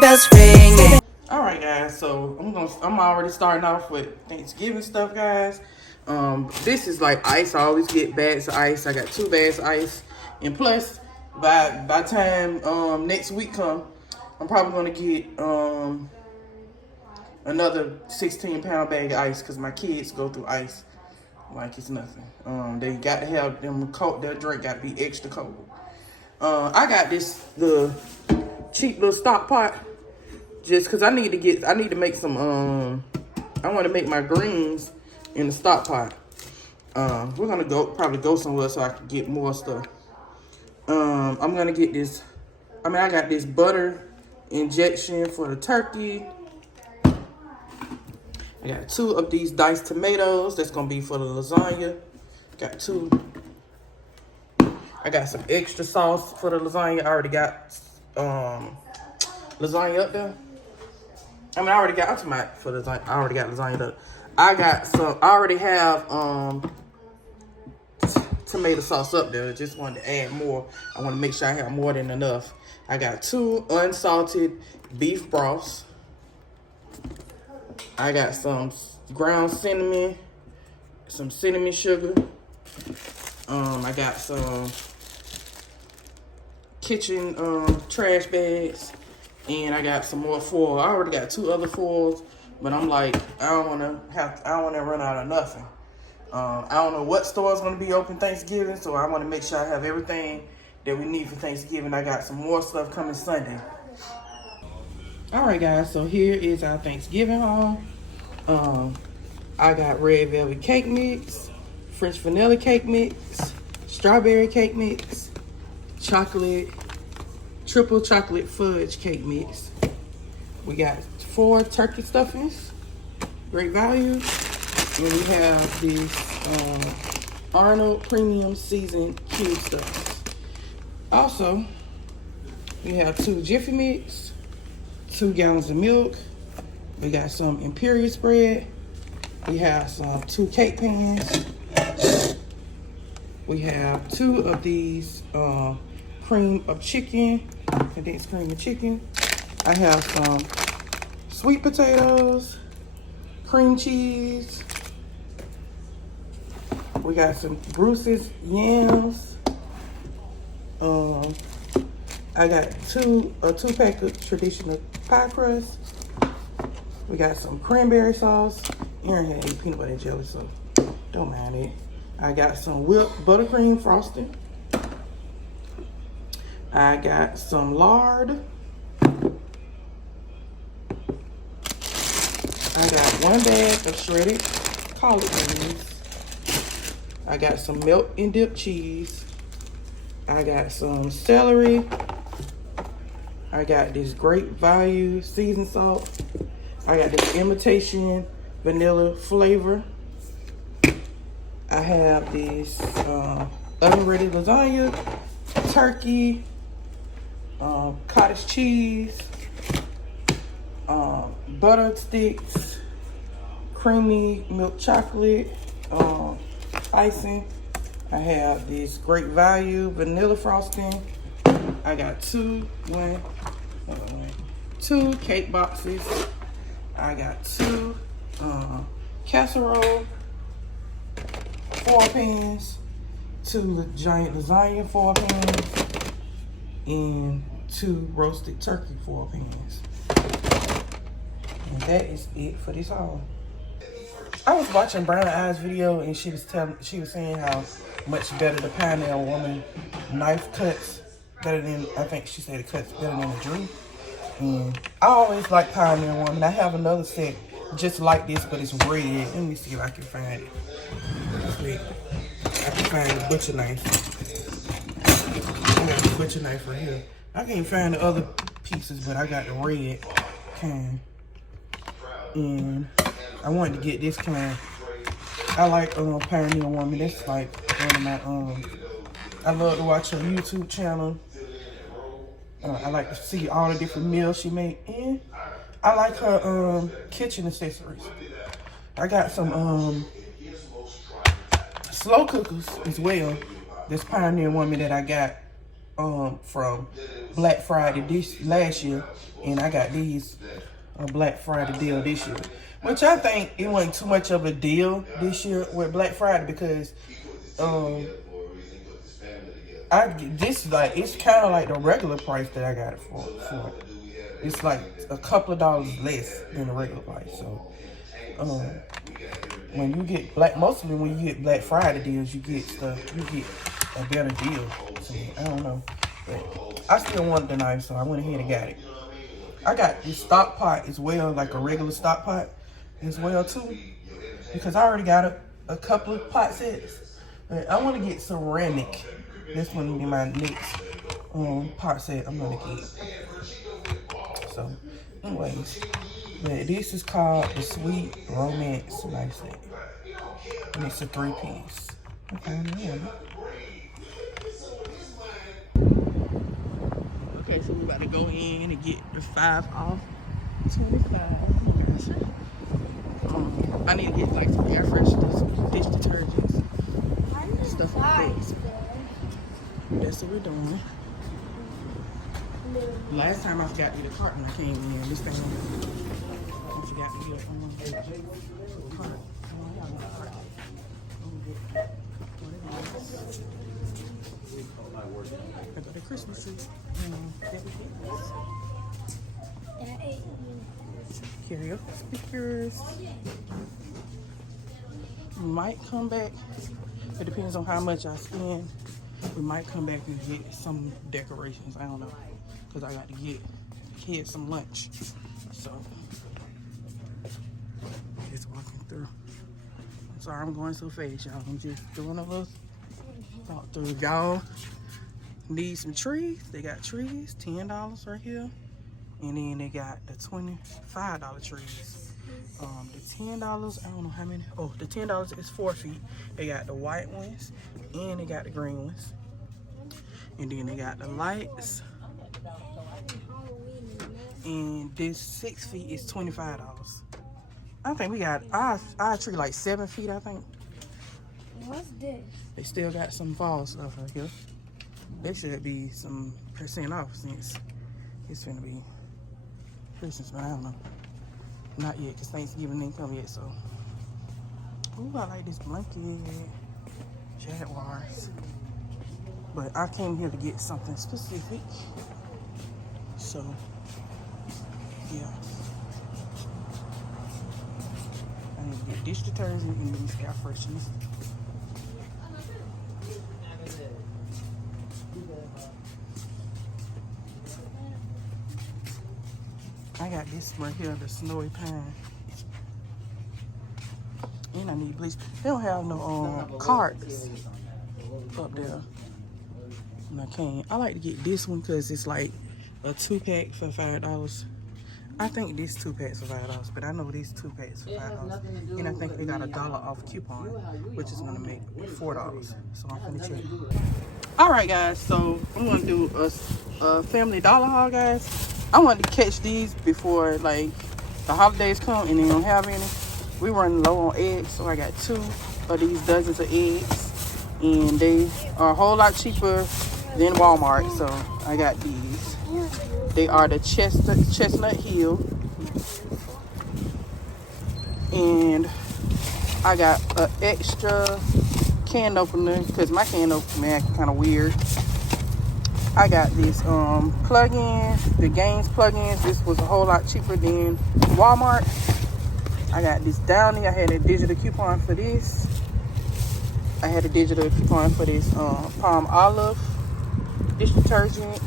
bells ringing. All right, guys. So I'm already starting off with Thanksgiving stuff, guys. This is like ice. I always get bags of ice. I got 2 bags of ice, and plus, by time next week come, I'm probably gonna get another 16-pound bag of ice because my kids go through ice like it's nothing. They got to have them cold. Their drink got to be extra cold. I got the cheap little stock pot just because I need to make some. I want to make my greens in the stock pot. We're gonna probably go somewhere so I can get more stuff. I'm gonna get this. I got this butter injection for the turkey. I got 2 of these diced tomatoes. That's gonna be for the lasagna. Got 2. I got some extra sauce for the lasagna. I already got lasagna up there. I already got for the lasagna. I already got lasagna up. I already have tomato sauce up there. Just wanted to add more. I want to make sure I have more than enough. I got 2 unsalted beef broths. I got some ground cinnamon, some cinnamon sugar. I got some kitchen trash bags, and I got some more foil. I already got 2 other foils, but I'm like, I don't want to run out of nothing. I don't know what store is going to be open Thanksgiving, so I want to make sure I have everything that we need for Thanksgiving. I got some more stuff coming Sunday. All right, guys, so here is our Thanksgiving haul. I got red velvet cake mix, French vanilla cake mix, strawberry cake mix, triple chocolate fudge cake mix. We got 4 turkey stuffings, great value. And we have these Arnold Premium Seasoned Cube Stuffings. Also, we have 2 Jiffy Mix, 2 gallons of milk. We got some Imperial spread. We have some 2 cake pans. We have 2 of these cream of chicken, condensed cream of chicken. I have some sweet potatoes, cream cheese. We got some Bruce's yams. I got a 2-pack of traditional pie crust. We got some cranberry sauce. Aaron had ate peanut butter and jelly, so don't mind it. I got some whipped buttercream frosting. I got some lard. I got 1 bag of shredded collard greens. I got some melt and dip cheese. I got some celery. I got this great value seasoned salt. I got this imitation vanilla flavor. I have this oven ready lasagna, turkey, cottage cheese, butter sticks, creamy milk chocolate, icing. I have this great value vanilla frosting. I got 2 cake boxes. I got 2 casserole foil pans, 2 giant lasagna foil pans, and 2 roasted turkey foil pans. And that is it for this haul. I was watching Brown Eyes video, and she was saying how much better the Pioneer Woman knife cuts better than, I think she said it cuts better than the Drew. And I always like Pioneer Woman. I have another set just like this, but it's red. Let me see if I can find it. Wait, I can find the butcher knife. I got the butcher knife right here. I can't find the other pieces, but I got the red can. And I wanted to get this kind. I like Pioneer Woman. That's like one of my I love to watch her YouTube channel. I like to see all the different meals she make, and I like her kitchen accessories. I got some slow cookers as well. This Pioneer Woman that I got from Black Friday this last year, and I got these a Black Friday deal this year. Which I think it wasn't too much of a deal this year with Black Friday because this like it's kind of like the regular price that I got it for. It's like a couple of dollars less than the regular price. So when you get mostly when you get Black Friday deals, you get a better deal. So I don't know, but I still wanted the knife, so I went ahead and got it. I got this stock pot as well, like a regular stock pot as well too, because I already got a couple of pot sets. But I want to get ceramic. This one will be my next pot set I'm gonna get. So, anyways, but this is called the Sweet Romance knife set, and it's a 3-piece. Okay, yeah. Okay, so we're about to go in and get the 5 off 25. I need to get like some air fresheners, dish detergents, stuff like that. That's what we're doing. Last time I forgot to get a cart when I came in. This thing I forgot to get a cart. I got a Christmas tree. Karaoke speakers. We might come back. It depends on how much I spend. We might come back and get some decorations. I don't know. Because I got to get kids some lunch. So, just walking through. I'm sorry I'm going so fast, y'all. I'm just doing a little walk through. Y'all need some trees. They got trees, $10 right here. And then they got the $25 trees. The $10, I don't know how many. Oh, the $10 is 4 feet. They got the white ones and they got the green ones. And then they got the lights. And this 6 feet is $25. I think we got our tree like 7 feet, I think. What's this? They still got some fall stuff right here. There should be some % off since it's gonna be Christmas, but I don't know. Not yet, because Thanksgiving ain't come yet, so. Ooh, I like this blanket. Jaguars. But I came here to get something specific. So, yeah. I need to get dish detergent and these air fresheners. I got this right here, the snowy pine. And I need bleach. They don't have no carts up there. And I can't. I like to get this one because it's like a 2-pack for $5. I think this 2-packs for $5, but I know these 2-packs for $5. And I think they got a $1 off coupon, which is gonna make $4. So I'm gonna check. All right, guys. So I'm gonna do a Family Dollar haul, guys. I wanted to catch these before like the holidays come and they don't have any. We running low on eggs, so I got 2 of these dozens of eggs, and they are a whole lot cheaper than Walmart. So I got these. They are the Chestnut Hill, and I got an extra can opener because my can opener acting kind of weird. I got this plug-ins, the Games plug-ins. This was a whole lot cheaper than Walmart. I got this Downy. I had a digital coupon for this. I had a digital coupon for this Palm Olive dish detergent.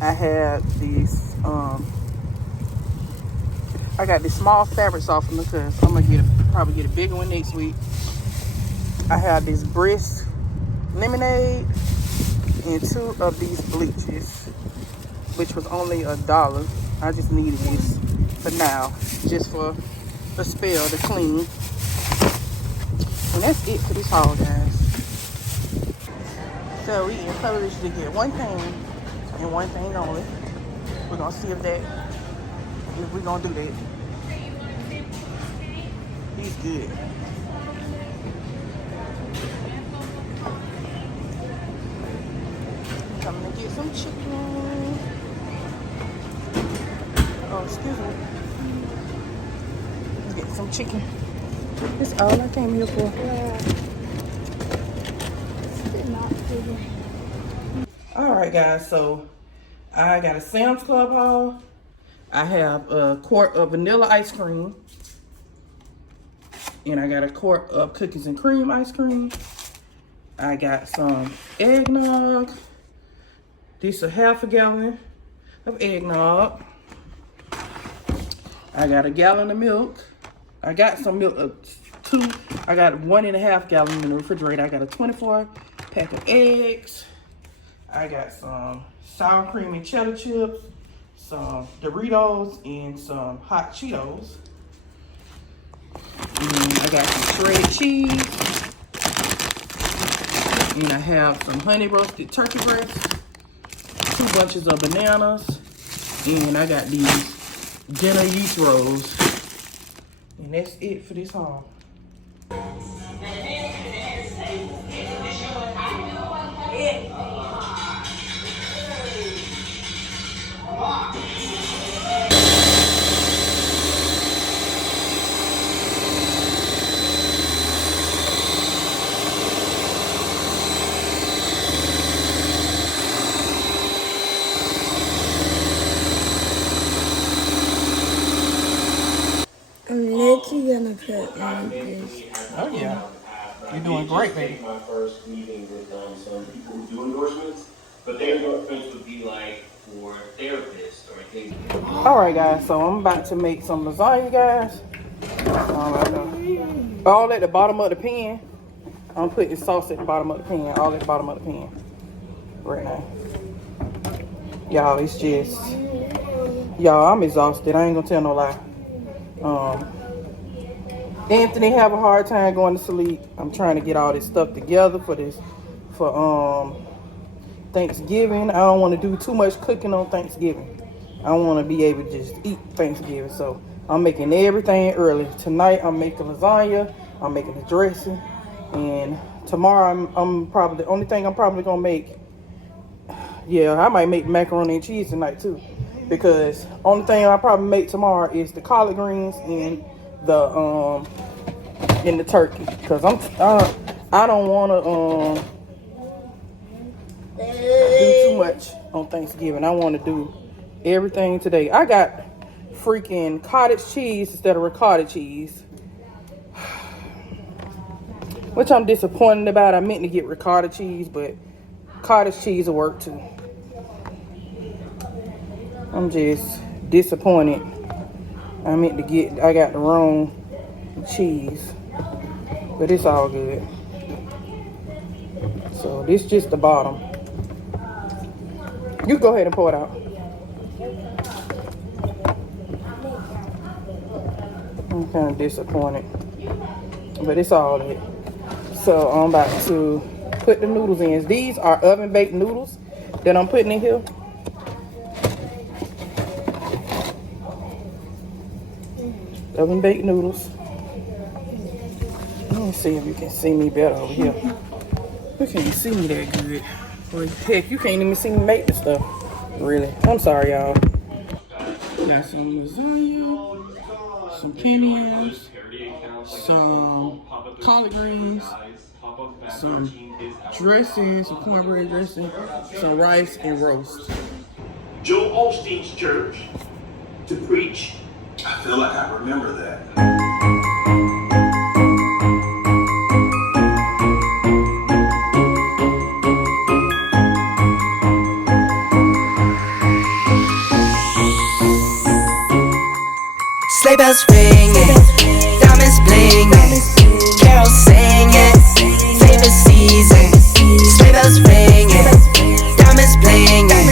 I had these I got this small fabric softener because I'm gonna probably get a bigger one next week. I have this Brisk lemonade and 2 of these bleaches, which was only $1. I just needed this for now, just for a spell to clean. And that's it for this haul, guys. So we encouraged to get one thing and one thing only. We're gonna see if we're gonna do that. He's good. Coming to get some chicken. Oh, excuse me. Let's get some chicken. That's all I came here for. Alright guys, so I got a Sam's Club haul. I have a quart of vanilla ice cream. And I got a quart of cookies and cream ice cream. I got some eggnog. This is a half a gallon of eggnog. I got a gallon of milk. I got some milk, I got 1.5 gallons in the refrigerator. I got a 24 pack of eggs. I got some sour cream and cheddar chips, some Doritos, and some hot Cheetos. And I got some shredded cheese. And I have some honey roasted turkey breasts, 2 bunches of bananas, and I got these dinner yeast rolls. And that's it for this haul. I'm literally gonna put on this. Oh yeah, you're doing great, baby. My first meeting with some people who do endorsements, but their endorsements would be like for therapists or things. All right, guys. So I'm about to make some lasagna, guys. All at the bottom of the pan. I'm putting sauce at the bottom of the pan. All at the bottom of the pan right now. Y'all, it's just, y'all, I'm exhausted. I ain't gonna tell no lie. Anthony have a hard time going to sleep. I'm trying to get all this stuff together for Thanksgiving. I don't want to do too much cooking on Thanksgiving. I want to be able to just eat Thanksgiving. So I'm making everything early. Tonight I'm making lasagna. I'm making the dressing. And tomorrow I'm probably, the only thing I'm probably going to make, yeah, I might make macaroni and cheese tonight too. Because only thing I probably make tomorrow is the collard greens and the turkey. Because I don't want to do too much on Thanksgiving. I want to do everything today. I got freaking cottage cheese instead of ricotta cheese, which I'm disappointed about. I meant to get ricotta cheese, but cottage cheese will work too. I'm just disappointed. I got the wrong cheese, but it's all good. So this just the bottom. You go ahead and pour it out. I'm kind of disappointed, but it's all it. So I'm about to put the noodles in. These are oven baked noodles that I'm putting in here. Oven baked noodles. Let me see if you can see me better over here. You can't see me that good. Well, heck, you can't even see me make this stuff. Really. I'm sorry, y'all. Got some lasagna, some Kenyans, some collard greens, some dressing, some cornbread dressing, some rice, and roast. Joel Osteen's church to preach. I feel like I remember that. Sleigh bells ringing, diamonds blinging, carols singing, favorite season. Sleigh bells ringing, diamonds blinging,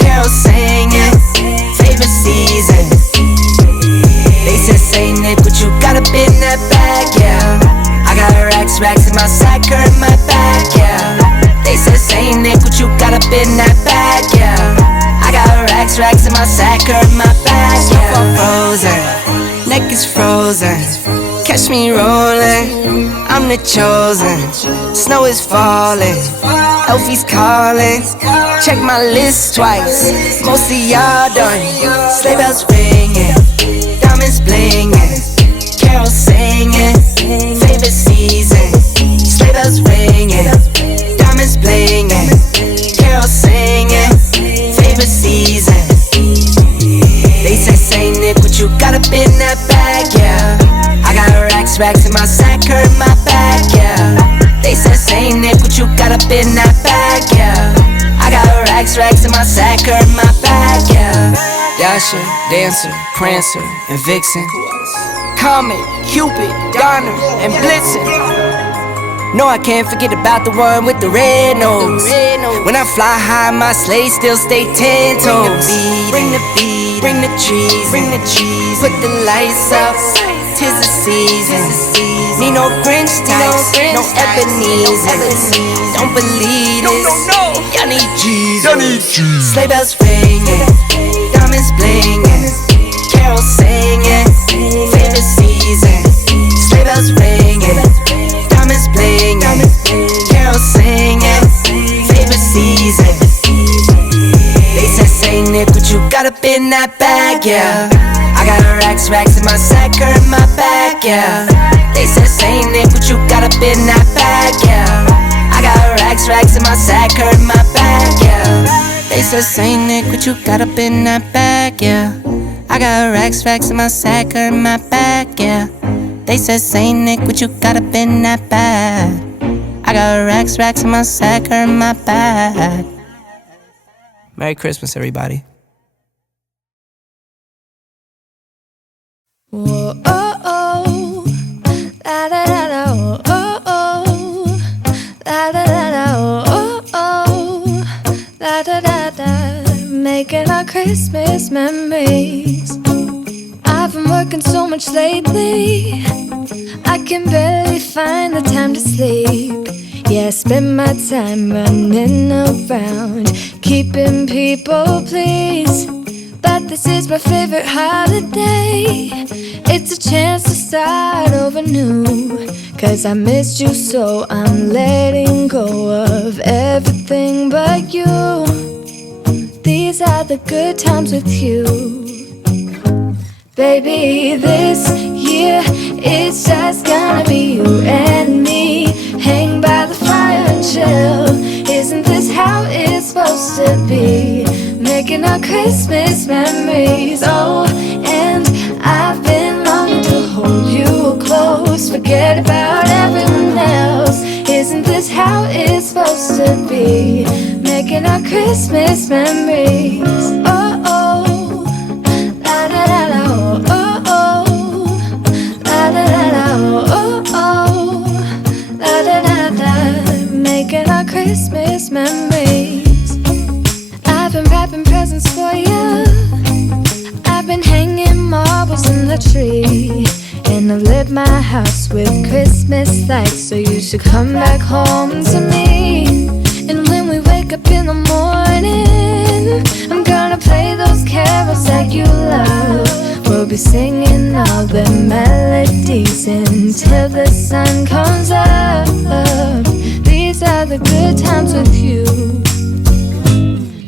carols singing, favorite season. They said, Saint Nick, what you got up in that bag, yeah. I got racks in my sack or in my bag, yeah. They said, Saint Nick, what you got up in that bag, yeah. I got racks in my sack or in my bag, yeah. Frozen, neck is frozen. Catch me rolling, I'm the chosen. Snow is falling, Elfie's calling. Check my list twice, most of y'all done. Sleigh bells ringing, diamonds blinging, carols singing, favorite season. Sleigh bells ringing, diamonds blinging, carols singing, favorite season. They say, Saint Nick, what you got up in that bag, yeah. I got racks in my sack, her in my bag, yeah. They say, Saint Nick, what you got up in that bag, yeah. I got racks in my sack, her in my bag, yeah. Dasher, Dancer, Prancer, and Vixen, Comet, Cupid, Donner, and Blitzen. No, I can't forget about the one with the red nose. When I fly high, my sleigh still stay 10 toes. Bring the beat, bring the trees, put the lights up, 'tis the season. Need no Grinch types, no Ebenezer. Don't believe this, y'all need Jesus. Sleigh bells ringing, diamonds blinging, carols singing, favorite season. Sleigh bells ringing, diamonds blinging, carols singing, favorite season. They said, Saint Nick, what you got up in that bag, yeah. I got racks in my sack, her in my bag, yeah. They said, Saint Nick, what you got up in that bag, yeah. I got racks in my sack, her in my bag, yeah. They said, Saint Nick, what you got up in that bag, yeah. I got racks in my sack, her in my bag, yeah. They said, Saint Nick, what you got up in that bag? I got racks in my sack, her in my bag. Merry Christmas, everybody. Whoa, oh, oh, la da da da, oh, oh, oh, la da da da, oh, oh, la da da da, making our Christmas memories. I've been working so much lately, I can barely find the time to sleep. Yeah, I spend my time running around, keeping people pleased. But this is my favorite holiday. It's a chance to start over new. 'Cause I missed you, so I'm letting go of everything but you. These are the good times with you. Baby, this year it's just gonna be you and me. Hang by the fire and chill. Isn't this how it's supposed to be? Making our Christmas memories. Oh, and I've been longing to hold you close. Forget about everyone else. Isn't this how it's supposed to be? Making our Christmas memories. Oh, oh, la da da da, oh, oh, la da da da, oh, oh, la da da da. Making our Christmas memories. I've been wrapping presents for you. I've been hanging marbles in the tree. And I've lit my house with Christmas lights. So you should come back home to me. And when we wake up in the morning, I'm gonna play those carols that you love. We'll be singing all the melodies until the sun comes up. These are the good times with you.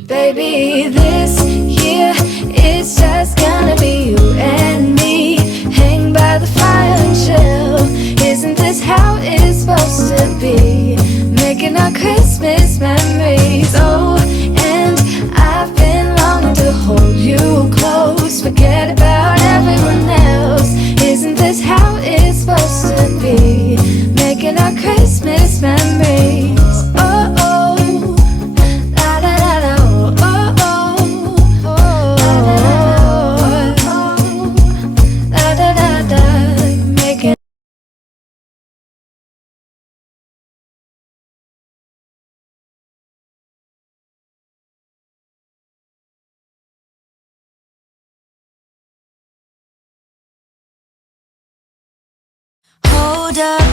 Baby, this year it's just gonna be you and me. Hang by the fire and chill. Isn't this how it's supposed to be? Making our Christmas memories. Oh, and I've been longing to hold you close. Forget about everyone else. Isn't this how it's supposed to be? Making our Christmas memories. Oh, oh, la da da da, oh, oh, oh, la da da da, making. Hold up,